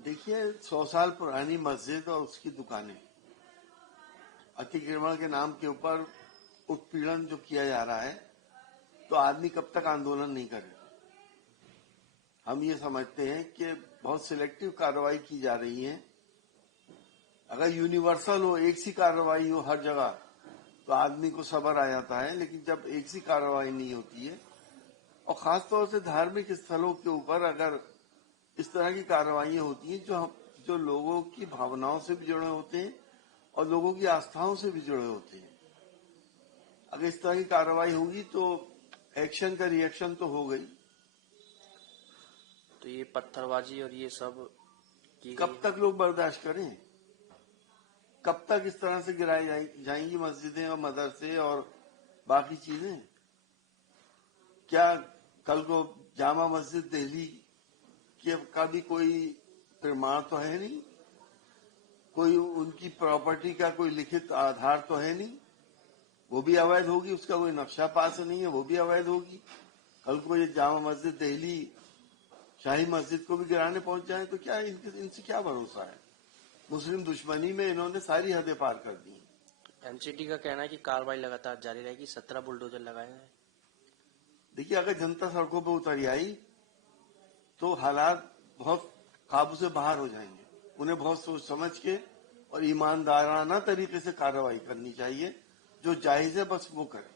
دیکھیے 100 سال پرانی مسجد اور اس کی دکانیں اتیکرمن کے نام کے اوپر اتپیڑن جو کیا جا رہا ہے، تو آدمی کب تک آندولن نہیں کرے؟ ہم یہ سمجھتے ہیں کہ بہت سلیکٹو کارروائی کی جا رہی ہے. اگر یونیورسل ہو، ایک سی کارروائی ہو ہر جگہ تو آدمی کو صبر آ جاتا ہے، لیکن جب ایک سی کارروائی نہیں ہوتی ہے اور خاص طور سے دھارمک استھلوں کے اوپر اگر اس طرح کی کارروائیاں ہوتی ہیں جو لوگوں کی بھاوناؤں سے بھی جڑے ہوتے ہیں اور لوگوں کی آستھاؤں سے بھی جڑے ہوتے ہیں، اگر اس طرح کی کارروائی ہوگی تو ایکشن کا ری ایکشن تو ہو گئی. تو یہ پتھر بازی اور یہ سب کی کب تک لوگ برداشت کریں؟ کب تک اس طرح سے گرائی جائیں گی مسجدیں اور مدرسے اور باقی چیزیں؟ کیا کل کو جامع مسجد دہلی کا بھی کوئی پرمان تو ہے نہیں، کوئی ان کی پراپرٹی کا کوئی لکھت آدھار تو ہے نہیں، وہ بھی اویدھ ہوگی، اس کا کوئی نقشہ پاس نہیں ہے، وہ بھی اویدھ ہوگی. کل کو یہ جامع مسجد دہلی شاہی مسجد کو بھی گرانے پہنچ جائیں تو کیا ان سے کیا بھروسہ ہے؟ مسلم دشمنی میں انہوں نے ساری حدیں پار کر دی. این سی ٹی کا کہنا ہے کہ کارروائی لگاتار جاری رہے گی، 17 بلڈوزر لگائے ہیں. دیکھیے اگر جنتا سڑکوں پہ اتر آئی تو حالات بہت قابو سے باہر ہو جائیں گے. انہیں بہت سوچ سمجھ کے اور ایماندارانہ طریقے سے کارروائی کرنی چاہیے، جو جائز ہے بس وہ کریں.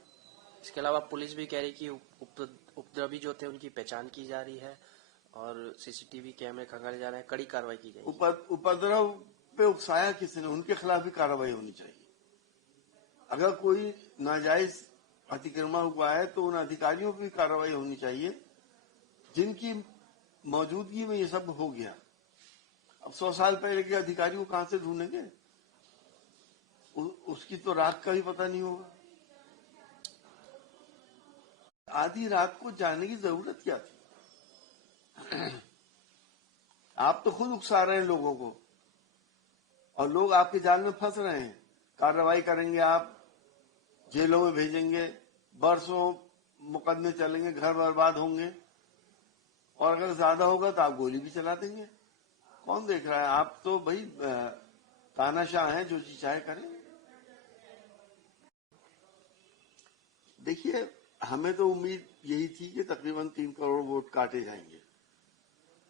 اس کے علاوہ پولیس بھی کہہ رہی کہ اپدروی جو تھے ان کی پہچان کی جا رہی ہے اور سی سی ٹی وی کیمرے کھنگالے جا رہے ہیں، کڑی کارروائی کی جائے گی. اپدرو پہ اکسایا کسی نے، ان کے خلاف بھی کارروائی ہونی چاہیے. اگر کوئی ناجائز اتیکرمن ہوا ہے تو ان ادھیکاریوں پہ بھی کارروائی ہونی چاہیے جن کی موجودگی میں یہ سب ہو گیا. اب 100 سال پہلے کے ادھیکاری کو کہاں سے ڈھونڈیں گے؟ اس کی تو رات کا بھی پتہ نہیں ہوگا. آدھی رات کو جانے کی ضرورت کیا تھی؟ آپ تو خود اکسا رہے ہیں لوگوں کو اور لوگ آپ کے جال میں پھنس رہے ہیں. کارروائی کریں گے، آپ جیلوں میں بھیجیں گے، برسوں مقدمے چلیں گے، گھر برباد ہوں گے، اور اگر زیادہ ہوگا تو آپ گولی بھی چلا دیں گے. کون دیکھ رہا ہے؟ آپ تو بھائی تاناشاہ ہیں، جو چیز چاہے کریں. دیکھیے ہمیں تو امید یہی تھی کہ تقریباً 3 کروڑ ووٹ کاٹے جائیں گے.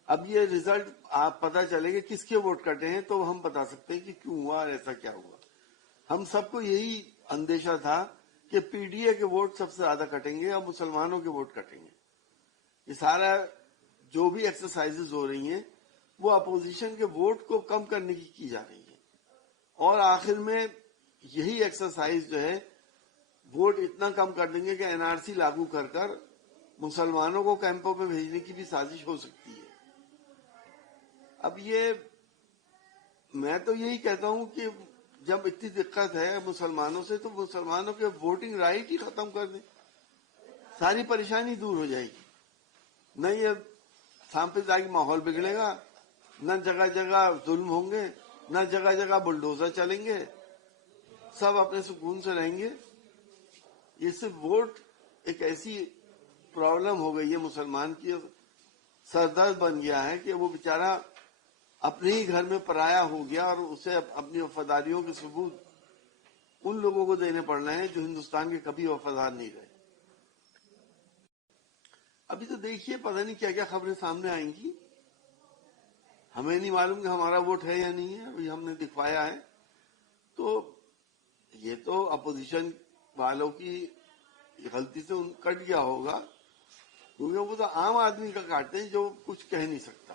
اب یہ رزلٹ آپ پتا چلے گا کس کے ووٹ کٹے ہیں تو ہم بتا سکتے ہیں کہ کیوں ہوا اور ایسا کیا ہوا. ہم سب کو یہی اندیشہ تھا کہ پی ڈی اے کے ووٹ سب سے زیادہ کٹیں گے اور مسلمانوں کے ووٹ کٹیں گے. یہ سارا جو بھی ایکسرسائزز ہو رہی ہیں وہ اپوزیشن کے ووٹ کو کم کرنے کی جا رہی ہیں، اور آخر میں یہی ایکسرسائز جو ہے ووٹ اتنا کم کر دیں گے کہ این آر سی لاگو کر مسلمانوں کو کیمپوں میں بھیجنے کی بھی سازش ہو سکتی ہے. اب یہ میں تو یہی کہتا ہوں کہ جب اتنی دقت ہے مسلمانوں سے تو مسلمانوں کے ووٹنگ رائٹ ہی ختم کر دیں، ساری پریشانی دور ہو جائے گی. نہ یہ سامپردائک ماحول بگڑے گا، نہ جگہ جگہ ظلم ہوں گے، نہ جگہ جگہ بلڈوزر چلیں گے، سب اپنے سکون سے رہیں گے. یہ صرف ووٹ ایک ایسی پرابلم ہو گئی ہے مسلمان کی، سردرد بن گیا ہے کہ وہ بیچارہ اپنے ہی گھر میں پرایا ہو گیا اور اسے اپنی وفاداریوں کے ثبوت ان لوگوں کو دینے پڑ رہے ہیں جو ہندوستان کے کبھی وفادار نہیں رہے. ابھی تو دیکھیے پتہ نہیں کیا کیا خبریں سامنے آئیں گی. ہمیں نہیں معلوم کہ ہمارا ووٹ ہے یا نہیں ہے، ابھی ہم نے دکھوایا ہے. تو یہ تو اپوزیشن والوں کی غلطی سے کٹ گیا ہوگا، کیونکہ وہ تو عام آدمی کا کاٹتے ہیں جو کچھ کہہ نہیں سکتا.